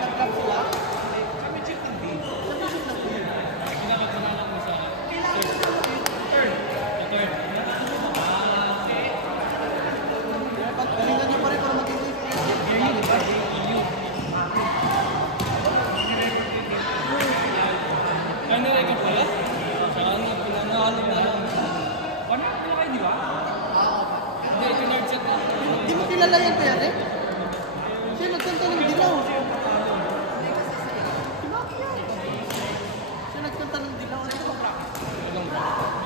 Nag-drop sila? Championship ng B. Championship ng B. Kinakaganalan mo sa Third. Galingan nyo pa rin para maging ano na ikaw pala? Saan na pinangalan na lang? Ano pala kayo, di ba? Hindi, ito nag-set na. Hindi mo kilala yan kaya eh? Siya nagkanta ng dilaw. Siya nagkanta ng dilaw.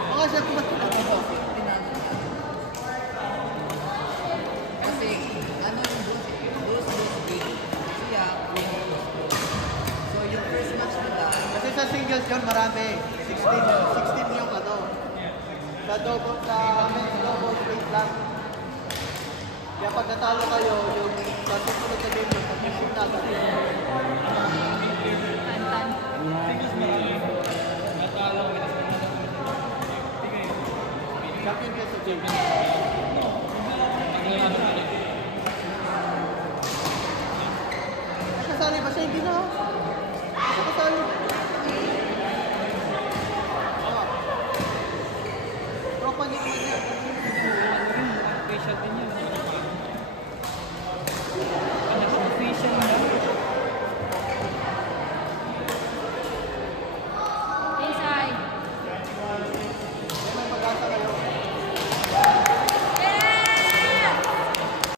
Baka siya kumatulog dito. Kasi, ano yung Bruce Lee, siya, so yung first match nila, Kasi sa singles yun, marami. 16 yung ano. Sa double, sa men's double straight lang. Kaya pag natalo kayo, yung sa susunod na game yun, pag-isip na agad. Natalo, Champion kayo sa game. Naglalaban ka rin.